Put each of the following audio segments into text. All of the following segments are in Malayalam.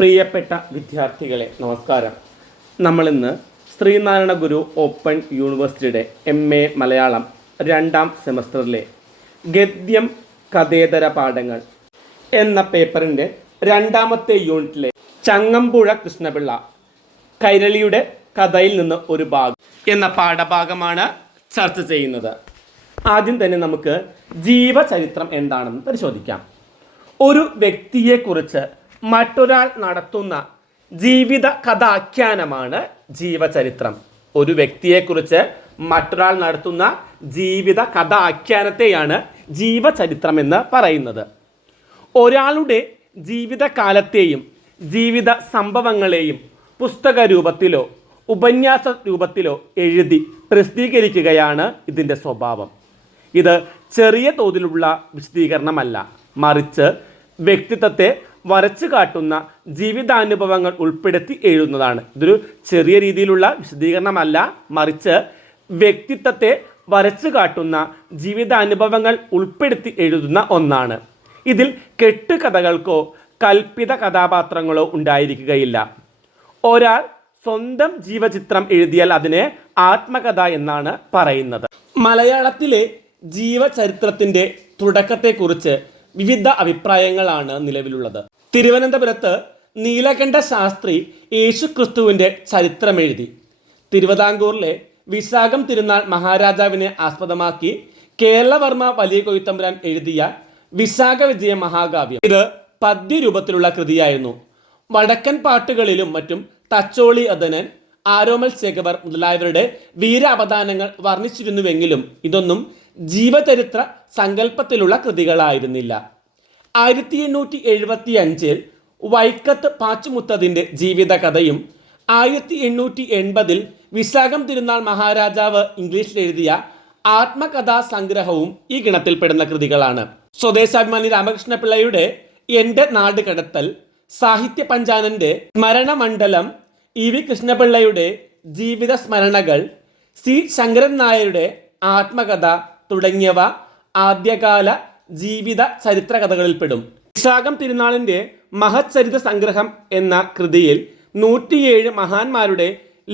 പ്രിയപ്പെട്ട വിദ്യാർത്ഥികളെ നമസ്കാരം. നമ്മളിന്ന് ശ്രീനാരായണ ഗുരു ഓപ്പൺ യൂണിവേഴ്സിറ്റിയുടെ MA മലയാളം 2ാം സെമസ്റ്ററിലെ ഗദ്യം കഥേതര പാഠങ്ങൾ എന്ന പേപ്പറിൻ്റെ 2ാമത്തെ യൂണിറ്റിലെ ചങ്ങമ്പുഴ കൃഷ്ണപിള്ള കൈരളിയുടെ കഥയിൽ നിന്ന് ഒരു ഭാഗം എന്ന പാഠഭാഗമാണ് ചർച്ച ചെയ്യുന്നത്. ആദ്യം തന്നെ നമുക്ക് ജീവചരിത്രം എന്താണെന്ന് പരിശോധിക്കാം. ഒരു വ്യക്തിയെക്കുറിച്ച് മറ്റൊരാൾ നടത്തുന്ന ജീവിത കഥാഖ്യാനമാണ് ജീവചരിത്രം. ഒരു വ്യക്തിയെക്കുറിച്ച് മറ്റൊരാൾ നടത്തുന്ന ജീവിത കഥാഖ്യാനത്തെയാണ് ജീവചരിത്രം എന്ന് പറയുന്നത്. ഒരാളുടെ ജീവിതകാലത്തെയും ജീവിത സംഭവങ്ങളെയും പുസ്തക രൂപത്തിലോ ഉപന്യാസ രൂപത്തിലോ എഴുതി പ്രസിദ്ധീകരിക്കുകയാണ് ഇതിൻ്റെ സ്വഭാവം. ഇത് ചെറിയ തോതിലുള്ള വിശദീകരണമല്ല, മറിച്ച് വ്യക്തിത്വത്തെ വരച്ചു കാട്ടുന്ന ജീവിതാനുഭവങ്ങൾ ഉൾപ്പെടുത്തി എഴുതുന്നതാണ്. ഇതൊരു ചെറിയ രീതിയിലുള്ള വിശദീകരണമല്ല, മറിച്ച് വ്യക്തിത്വത്തെ വരച്ചു കാട്ടുന്ന ജീവിതാനുഭവങ്ങൾ ഉൾപ്പെടുത്തി എഴുതുന്ന ഒന്നാണ്. ഇതിൽ കെട്ടുകഥകൾക്കോ കൽപ്പിത കഥാപാത്രങ്ങളോ ഉണ്ടായിരിക്കുകയില്ല. ഒരാൾ സ്വന്തം ജീവചിത്രം എഴുതിയാൽ അതിനെ ആത്മകഥ എന്നാണ് പറയുന്നത്. മലയാളത്തിലെ ജീവചരിത്രത്തിൻ്റെ തുടക്കത്തെക്കുറിച്ച് വിവിധ അഭിപ്രായങ്ങളാണ് നിലവിലുള്ളത്. തിരുവനന്തപുരത്ത് നീലകണ്ഠ ശാസ്ത്രി യേശുക്രിസ്തുവിൻ്റെ ചരിത്രം എഴുതി. തിരുവിതാംകൂറിലെ വിശാഖം തിരുനാൾ മഹാരാജാവിനെ ആസ്പദമാക്കി കേരളവർമ്മ വലിയ കൊയ്ത്തമ്പുരാൻ എഴുതിയ വിശാഖ വിജയ മഹാകാവ്യം ഇത് പദ്യരൂപത്തിലുള്ള കൃതിയായിരുന്നു. വടക്കൻ പാട്ടുകളിലും മറ്റും തച്ചോളി അദനൻ, ആരോമൽ ചേകവർ മുതലായവരുടെ വീരാവതാനങ്ങൾ വർണ്ണിച്ചിരുന്നുവെങ്കിലും ഇതൊന്നും ജീവചരിത്ര സങ്കല്പത്തിലുള്ള കൃതികളായിരുന്നില്ല. 1875 വൈക്കത്ത് പാച്ചുമുത്തതിൻ്റെ ജീവിതകഥയും 1880 വിശാഖം തിരുനാൾ മഹാരാജാവ് ഇംഗ്ലീഷിൽ എഴുതിയ ആത്മകഥാ സംഗ്രഹവും ഈ ഗണത്തിൽപ്പെടുന്ന കൃതികളാണ്. സ്വദേശാഭിമാനി രാമകൃഷ്ണപിള്ളയുടെ എൻ്റെ നാട് കടത്തൽ, സാഹിത്യ പഞ്ചാനൻ്റെ സ്മരണമണ്ഡലം, EV കൃഷ്ണപിള്ളയുടെ ജീവിത സ്മരണകൾ, C ശങ്കരൻ നായരുടെ ആത്മകഥ തുടങ്ങിയവ ആദ്യകാല ജീവിത ചരിത്ര കഥകളിൽപ്പെടും. വിശാഖം തിരുനാളിൻ്റെ മഹച്ചരിത സംഗ്രഹം എന്ന കൃതിയിൽ 107 മഹാന്മാരുടെ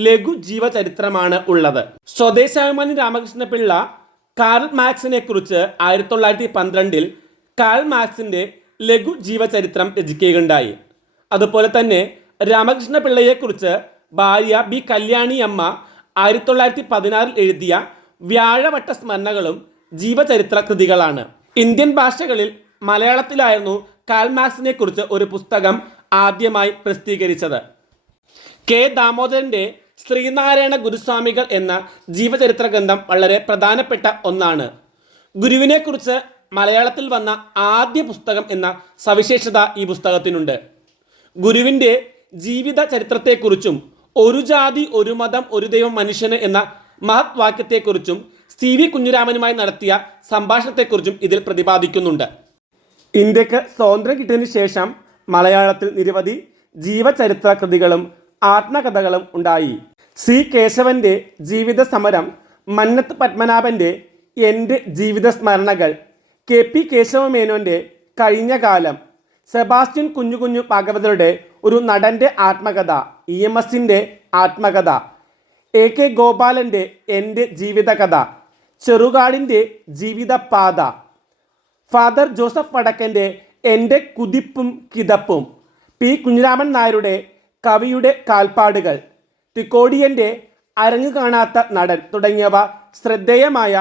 ലഘു ജീവചരിത്രമാണ് ഉള്ളത്. സ്വദേശാഭിമാനി രാമകൃഷ്ണപിള്ള കാൾ മാർക്സിനെ കുറിച്ച് 1912 കാൾ മാർക്സിൻ്റെ ലഘു ജീവചരിത്രം രചിക്കുകയുണ്ടായി. അതുപോലെ തന്നെ രാമകൃഷ്ണപിള്ളയെക്കുറിച്ച് ഭാര്യ B കല്യാണിയമ്മ 1916 എഴുതിയ വ്യാഴവട്ട സ്മരണകളും ജീവചരിത്ര കൃതികളാണ്. ഇന്ത്യൻ ഭാഷകളിൽ മലയാളത്തിലായിരുന്നു കാൾ മാർക്സിനെ കുറിച്ച് ഒരു പുസ്തകം ആദ്യമായി പ്രസിദ്ധീകരിച്ചത്. K ദാമോദരൻ്റെ ശ്രീനാരായണ ഗുരുസ്വാമികൾ എന്ന ജീവചരിത്ര ഗ്രന്ഥം വളരെ പ്രധാനപ്പെട്ട ഒന്നാണ്. ഗുരുവിനെക്കുറിച്ച് മലയാളത്തിൽ വന്ന ആദ്യ പുസ്തകം എന്ന സവിശേഷത ഈ പുസ്തകത്തിനുണ്ട്. ഗുരുവിൻ്റെ ജീവിത ചരിത്രത്തെക്കുറിച്ചും ഒരു ജാതി ഒരു മതം ഒരു ദൈവം മനുഷ്യന് എന്ന മഹത് വാക്യത്തെക്കുറിച്ചും CV കുഞ്ഞിരാമനുമായി നടത്തിയ സംഭാഷണത്തെക്കുറിച്ചും ഇതിൽ പ്രതിപാദിക്കുന്നുണ്ട്. ഇന്ത്യക്ക് സ്വാതന്ത്ര്യം കിട്ടിയതിന് ശേഷം മലയാളത്തിൽ നിരവധി ജീവചരിത്ര കൃതികളും ആത്മകഥകളും ഉണ്ടായി. C കേശവൻ്റെ ജീവിത സമരം, മന്നത്ത് പത്മനാഭൻ്റെ എൻ്റെ ജീവിത സ്മരണകൾ, KP കേശവമേനോൻ്റെ കഴിഞ്ഞ കാലം, സെബാസ്റ്റ്യൻ കുഞ്ഞു ഭാഗവതരുടെ ഒരു നടൻ്റെ ആത്മകഥ, EMSൻ്റെ ആത്മകഥ, AK ഗോപാലൻ്റെ എൻ്റെ ജീവിതകഥ, ചെറുകാടിൻ്റെ ജീവിതപാത, ഫാദർ ജോസഫ് വടക്കൻ്റെ എൻ്റെ കുതിപ്പും കിതപ്പും, P കുഞ്ഞിരാമൻ നായരുടെ കവിയുടെ കാൽപ്പാടുകൾ, തിക്കോടിയൻ്റെ അരങ്ങു കാണാത്ത നടൻ തുടങ്ങിയവ ശ്രദ്ധേയമായ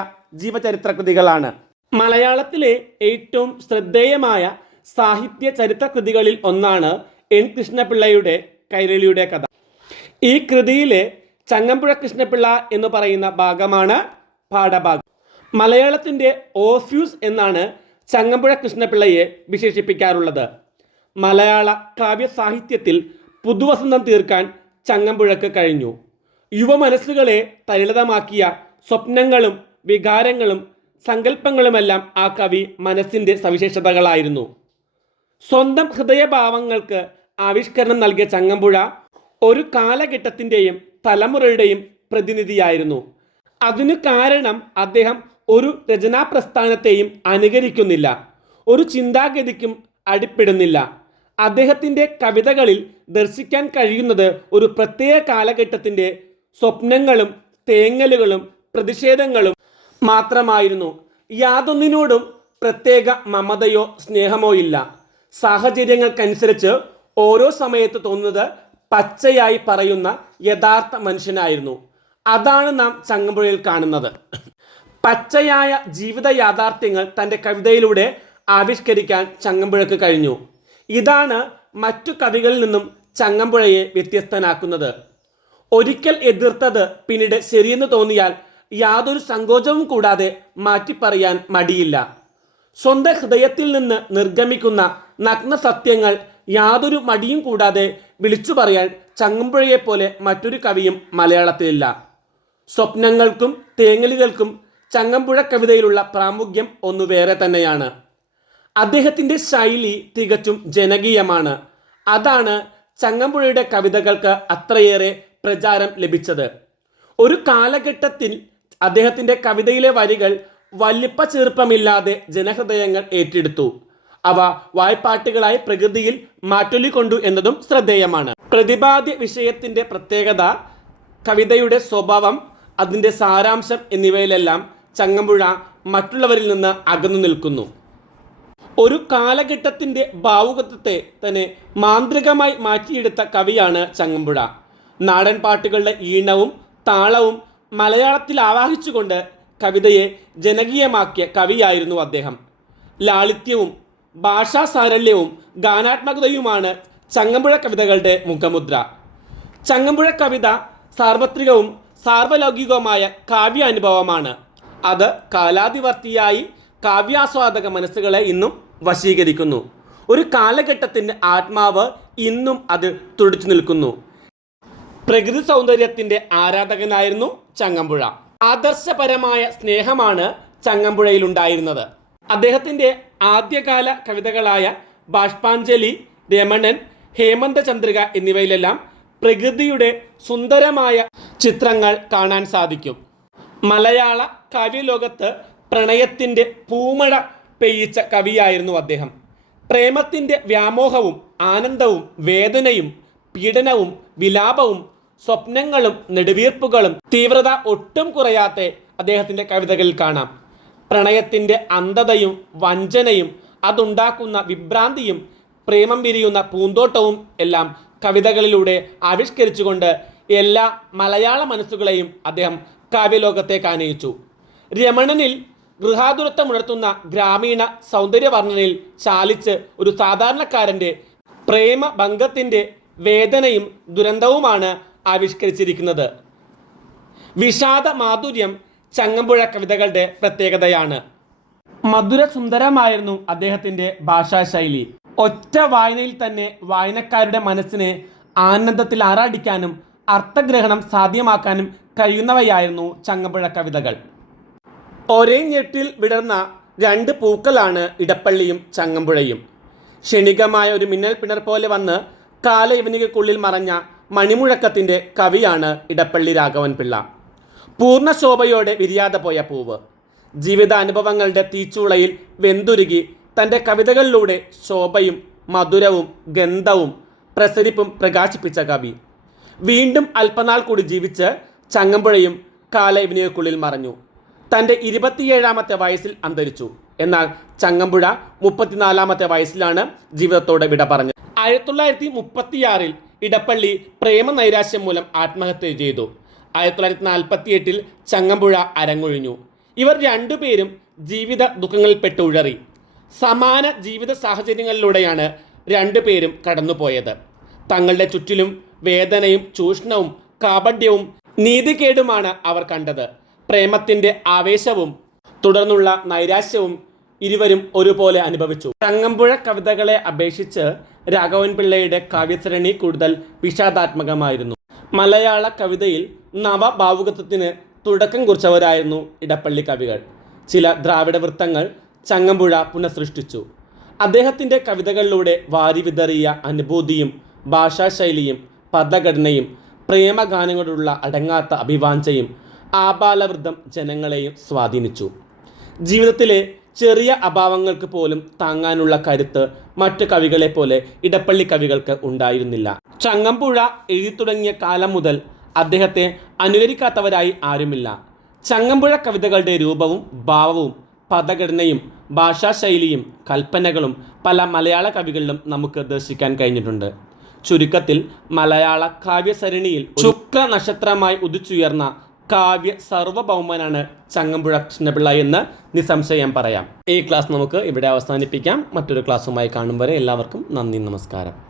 ജീവചരിത്ര കൃതികളാണ്. മലയാളത്തിലെ ഏറ്റവും ശ്രദ്ധേയമായ സാഹിത്യ ചരിത്ര കൃതികളിൽ ഒന്നാണ് N കൃഷ്ണപിള്ളയുടെ കൈരളിയുടെ കഥ. ഈ കൃതിയിലെ ചങ്ങമ്പുഴ കൃഷ്ണപിള്ള എന്ന് പറയുന്ന ഭാഗമാണ് പാഠഭാഗം. മലയാളത്തിൻ്റെ ഓഫ്യൂസ് എന്നാണ് ചങ്ങമ്പുഴ കൃഷ്ണപിള്ളയെ വിശേഷിപ്പിക്കാറുള്ളത്. മലയാള കാവ്യ സാഹിത്യത്തിൽ പുതുവസന്തം തീർക്കാൻ ചങ്ങമ്പുഴക്ക് കഴിഞ്ഞു. യുവമനസ്സുകളെ തരിളിതമാക്കിയ സ്വപ്നങ്ങളും വികാരങ്ങളും സങ്കല്പങ്ങളുമെല്ലാം ആ കവി മനസ്സിൻ്റെ സവിശേഷതകളായിരുന്നു. സ്വന്തം ഹൃദയഭാവങ്ങൾക്ക് ആവിഷ്കരണം നൽകിയ ചങ്ങമ്പുഴ ഒരു കാലഘട്ടത്തിൻ്റെയും തലമുറയുടെയും പ്രതിനിധിയായിരുന്നു. അതിനു കാരണം അദ്ദേഹം ഒരു രചനാപ്രസ്ഥാനത്തെയും അനുകരിക്കുന്നില്ല, ഒരു ചിന്താഗതിക്കും അടിപ്പെടുന്നില്ല. അദ്ദേഹത്തിൻ്റെ കവിതകളിൽ ദർശിക്കാൻ കഴിയുന്നത് ഒരു പ്രത്യേക കാലഘട്ടത്തിൻ്റെ സ്വപ്നങ്ങളും തേങ്ങലുകളും പ്രതിഷേധങ്ങളും മാത്രമായിരുന്നു. യാതൊന്നിനോടും പ്രത്യേക മമതയോ സ്നേഹമോ ഇല്ല. സാഹചര്യങ്ങൾക്കനുസരിച്ച് ഓരോ സമയത്ത് തോന്നുന്നത് പച്ചയായി പറയുന്ന യഥാർത്ഥ മനുഷ്യനായിരുന്നു. അതാണ് നാം ചങ്ങമ്പുഴയിൽ കാണുന്നത്. പച്ചയായ ജീവിത യാഥാർത്ഥ്യങ്ങൾ തൻ്റെ കവിതയിലൂടെ ആവിഷ്കരിക്കാൻ ചങ്ങമ്പുഴയ്ക്ക് കഴിഞ്ഞു. ഇതാണ് മറ്റു കവികളിൽ നിന്നും ചങ്ങമ്പുഴയെ വ്യത്യസ്തനാക്കുന്നത്. ഒരിക്കൽ എതിർത്തത് പിന്നീട് ശരിയെന്ന് തോന്നിയാൽ യാതൊരു സങ്കോചവും കൂടാതെ മാറ്റിപ്പറയാൻ മടിയില്ല. സ്വന്തം ഹൃദയത്തിൽ നിന്ന് നിർഗമിക്കുന്ന നഗ്ന സത്യങ്ങൾ യാതൊരു മടിയും കൂടാതെ വിളിച്ചു പറയാൻ ചങ്ങമ്പുഴയെപ്പോലെ മറ്റൊരു കവിയും മലയാളത്തിലില്ല. സ്വപ്നങ്ങൾക്കും തേങ്ങലുകൾക്കും ചങ്ങമ്പുഴ കവിതയിലുള്ള പ്രാമുഖ്യം ഒന്നു വേറെ തന്നെയാണ്. അദ്ദേഹത്തിൻ്റെ ശൈലി തികച്ചും ജനകീയമാണ്. അതാണ് ചങ്ങമ്പുഴയുടെ കവിതകൾക്ക് അത്രയേറെ പ്രചാരം ലഭിച്ചത്. ഒരു കാലഘട്ടത്തിൽ അദ്ദേഹത്തിൻ്റെ കവിതയിലെ വരികൾ വല്ലിപ്പ ചെറുപ്പമില്ലാതെ ജനഹൃദയങ്ങൾ ഏറ്റെടുത്തു. അവ വായ്പാട്ടുകളായി പ്രകൃതിയിൽ മാറ്റൊലിക്കൊണ്ടു എന്നതും ശ്രദ്ധേയമാണ്. പ്രതിപാദ്യ വിഷയത്തിൻ്റെ പ്രത്യേകത, കവിതയുടെ സ്വഭാവം, അതിൻ്റെ സാരാംശം എന്നിവയിലെല്ലാം ചങ്ങമ്പുഴ മറ്റുള്ളവരിൽ നിന്ന് അകന്നു നിൽക്കുന്നു. ഒരു കാലഘട്ടത്തിൻ്റെ ഭാവുകത്വത്തെ തന്നെ മാന്ത്രികമായി മാറ്റിയെടുത്ത കവിയാണ് ചങ്ങമ്പുഴ. നാടൻ പാട്ടുകളുടെ ഈണവും താളവും മലയാളത്തിൽ ആവാഹിച്ചുകൊണ്ട് കവിതയെ ജനകീയമാക്കിയ കവിയായിരുന്നു അദ്ദേഹം. ലാളിത്യവും ഭാഷാ സാരല്യവും ഗാനാത്മകതയുമാണ് ചങ്ങമ്പുഴ കവിതകളുടെ മുഖമുദ്ര. ചങ്ങമ്പുഴ കവിത സാർവത്രികവും സാർവലൗകികവുമായ കാവ്യാനുഭവമാണ്. അത് കാലാതിവർത്തിയായി കാവ്യാസ്വാദക മനസ്സുകളെ ഇന്നും വശീകരിക്കുന്നു. ഒരു കാലഘട്ടത്തിൻ്റെ ആത്മാവ് ഇന്നും അത് തുടിച്ചു നിൽക്കുന്നു. പ്രകൃതി സൗന്ദര്യത്തിൻ്റെ ആരാധകനായിരുന്നു ചങ്ങമ്പുഴ. ആദർശപരമായ സ്നേഹമാണ് ചങ്ങമ്പുഴയിലുണ്ടായിരുന്നത്. അദ്ദേഹത്തിൻ്റെ ആദ്യകാല കവിതകളായ ബാഷ്പാഞ്ജലി, രമണൻ, ഹേമന്തചന്ദ്രിക എന്നിവയിലെല്ലാം പ്രകൃതിയുടെ സുന്ദരമായ ചിത്രങ്ങൾ കാണാൻ സാധിക്കും. മലയാള കാവ്യലോകത്ത് പ്രണയത്തിൻ്റെ പൂമഴ പെയ്യിച്ച കവിയായിരുന്നു അദ്ദേഹം. പ്രേമത്തിൻ്റെ വ്യാമോഹവും ആനന്ദവും വേദനയും പീഡനവും വിലാപവും സ്വപ്നങ്ങളും നെടുവീർപ്പുകളും തീവ്രത ഒട്ടും കുറയാത്ത അദ്ദേഹത്തിൻ്റെ കവിതകളിൽ കാണാം. പ്രണയത്തിൻ്റെ അന്ധതയും വഞ്ചനയും അതുണ്ടാക്കുന്ന വിഭ്രാന്തിയും പ്രേമം വിരിയുന്ന പൂന്തോട്ടവും എല്ലാം കവിതകളിലൂടെ ആവിഷ്കരിച്ചുകൊണ്ട് എല്ലാ മലയാള മനസ്സുകളെയും അദ്ദേഹം കാവ്യലോകത്തേക്ക് ആനയിച്ചു. രമണനിൽ ഗൃഹാതുരത്വമുണർത്തുന്ന ഗ്രാമീണ സൗന്ദര്യവർണ്ണനയിൽ ചാലിച്ച് ഒരു സാധാരണക്കാരൻ്റെ പ്രേമഭംഗത്തിൻ്റെ വേദനയും ദുരന്തവുമാണ് ആവിഷ്കരിച്ചിരിക്കുന്നത്. വിഷാദ മാധുര്യം ചങ്ങമ്പുഴ കവിതകളുടെ പ്രത്യേകതയാണ്. മധുരസുന്ദരമായിരുന്നു അദ്ദേഹത്തിൻ്റെ ഭാഷാശൈലി. ഒറ്റ വായനയിൽ തന്നെ വായനക്കാരുടെ മനസ്സിനെ ആനന്ദത്തിൽ ആറാടിക്കാനും അർത്ഥഗ്രഹണം സാധ്യമാക്കാനും കഴിയുന്നവയായിരുന്നു ചങ്ങമ്പുഴ കവിതകൾ. ഒരേ ഞെട്ടിൽ വിടർന്ന രണ്ട് പൂക്കളാണ് ഇടപ്പള്ളിയും ചങ്ങമ്പുഴയും. ക്ഷണികമായ ഒരു മിന്നൽ പിണർ പോലെ വന്ന് കാലയവനികയ്ക്കുള്ളിൽ മറഞ്ഞ മണിമുഴക്കത്തിൻ്റെ കവിയാണ് ഇടപ്പള്ളി രാഘവൻ പിള്ള. പൂർണ്ണശോഭയോടെ വിരിയാതെ പോയ പൂവ്. ജീവിതാനുഭവങ്ങളുടെ തീച്ചൂളയിൽ വെന്തുരുകി തൻ്റെ കവിതകളിലൂടെ ശോഭയും മധുരവും ഗന്ധവും പ്രസരിപ്പും പ്രകാശിപ്പിച്ച കവി. വീണ്ടും അല്പനാൾ കൂടി ജീവിച്ച് ചങ്ങമ്പുഴയും കാലയവനികയ്ക്കുള്ളിൽ മറഞ്ഞു. തൻ്റെ 27ാമത്തെ വയസ്സിൽ അന്തരിച്ചു. എന്നാൽ ചങ്ങമ്പുഴ 34ാമത്തെ വയസ്സിലാണ് ജീവിതത്തോടെ വിട പറഞ്ഞത്. 1936 ഇടപ്പള്ളി പ്രേമനൈരാശ്യം മൂലം ആത്മഹത്യ ചെയ്തു. 1948 ചങ്ങമ്പുഴ അരങ്ങൊഴിഞ്ഞു. ഇവർ രണ്ടുപേരും ജീവിത ദുഃഖങ്ങളിൽപ്പെട്ട് ഉഴറി. സമാന ജീവിത സാഹചര്യങ്ങളിലൂടെയാണ് രണ്ടുപേരും കടന്നുപോയത്. തങ്ങളുടെ ചുറ്റിലും വേദനയും ചൂഷണവും കാപഢ്യവും നീതികേടുമാണ് അവർ കണ്ടത്. പ്രേമത്തിൻ്റെ ആവേശവും തുടർന്നുള്ള നൈരാശ്യവും ഇരുവരും ഒരുപോലെ അനുഭവിച്ചു. ചങ്ങമ്പുഴ കവിതകളെ അപേക്ഷിച്ച് രാഘവൻ പിള്ളയുടെ കാവ്യസരണി കൂടുതൽ വിഷാദാത്മകമായിരുന്നു. മലയാള കവിതയിൽ നവഭാവുകത്വത്തിന് തുടക്കം കുറിച്ചവരായിരുന്നു ഇടപ്പള്ളി കവികൾ. ചില ദ്രാവിഡ വൃത്തങ്ങൾ ചങ്ങമ്പുഴ പുനഃസൃഷ്ടിച്ചു. അദ്ദേഹത്തിൻ്റെ കവിതകളിലൂടെ വാരിവിതറിയ അനുഭൂതിയും ഭാഷാശൈലിയും പദഘടനയും പ്രേമഗാനങ്ങളോടുള്ള അടങ്ങാത്ത അഭിവാഞ്ചയും ആബാലവൃദ്ധം ജനങ്ങളെയും സ്വാധീനിച്ചു. ജീവിതത്തിലെ ചെറിയ അഭാവങ്ങൾക്ക് പോലും താങ്ങാനുള്ള കരുത്ത് മറ്റു കവികളെ പോലെ ഇടപ്പള്ളി കവികൾക്ക് ഉണ്ടായിരുന്നില്ല. ചങ്ങമ്പുഴ എഴുതി തുടങ്ങിയ കാലം മുതൽ അദ്ദേഹത്തെ അനുകരിക്കാത്തവരായി ആരുമില്ല. ചങ്ങമ്പുഴ കവിതകളുടെ രൂപവും ഭാവവും പദഘടനയും ഭാഷാശൈലിയും കൽപ്പനകളും പല മലയാള കവികളിലും നമുക്ക് ദർശിക്കാൻ കഴിഞ്ഞിട്ടുണ്ട്. ചുരുക്കത്തിൽ മലയാള കാവ്യസരണിയിൽ ശുക്ര നക്ഷത്രമായി ഉദിച്ചുയർന്ന കാവ്യ സർവഭൗമനാണ് ചങ്ങമ്പുഴ കൃഷ്ണപിള്ള എന്ന് നിസ്സംശയം പറയാം. ഈ ക്ലാസ് നമുക്ക് ഇവിടെ അവസാനിപ്പിക്കാം. മറ്റൊരു ക്ലാസ്സുമായി കാണും വരെ എല്ലാവർക്കും നന്ദി, നമസ്കാരം.